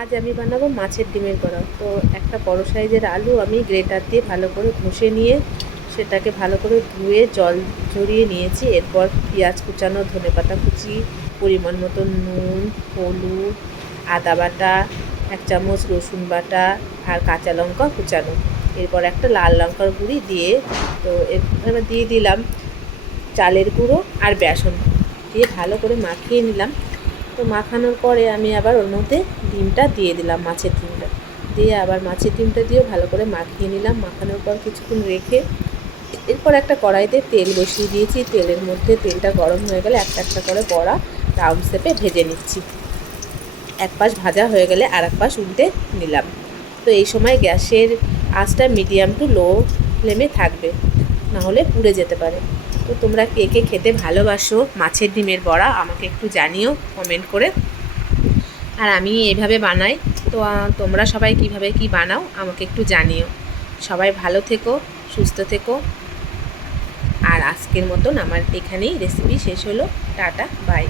আজ আমি বানাবো মাছের ডিমের বড়া। তো একটা বড় সাইজের আলু আমি গ্রেটার দিয়ে ভালো করে ঘষে নিয়ে সেটাকে ভালো করে ধুয়ে জল ঝরিয়ে নিয়েছি। এরপর পেঁয়াজ কুচানো, ধনে পাতা কুচি, পরিমাণ মতো নুন, হলুদ, আদা বাটা, এক চামচ রসুন বাটা আর কাঁচা লঙ্কা কুচানো। এরপর একটা লাল লঙ্কার গুঁড়ি দিয়ে তো এবার দিয়ে দিলাম চালের গুঁড়ো আর বেসন দিয়ে ভালো করে মাখিয়ে নিলাম। তো মাখানোর পরে আমি আবার ওর মধ্যে ডিমটা দিয়ে দিলাম, মাছের ডিমটা। দিয়ে আবার মাছের ডিমটা দিয়েও ভালো করে মাখিয়ে নিলাম। মাখানোর পর কিছুক্ষণ রেখে এরপর একটা কড়াইতে তেল বসিয়ে দিয়েছি। তেলের মধ্যে তেলটা গরম হয়ে গেলে একটা একটা করে বড়া রাউন্ড শেপে ভেজে নিচ্ছি। এক পাশ ভাজা হয়ে গেলে আর এক পাশ উল্টে নিলাম। তো এই সময় গ্যাসের আঁচটা মিডিয়াম টু লো ফ্লেমে থাকবে না হলে পুড়ে যেতে পারে। তো তোমরা কে কে খেতে ভালোবাসো? মাছের ডিমের বড়া, আমাকে একটু জানিও কমেন্ট করে। আর আমি এইভাবে বানাই। তো তোমরা সবাই কীভাবে কি বানাও, আমাকে একটু জানিও। সবাই ভালো থেকো, সুস্থ থেকো। আর আজকের মতন আমার এখানেই রেসিপি শেষ হলো। Tata bye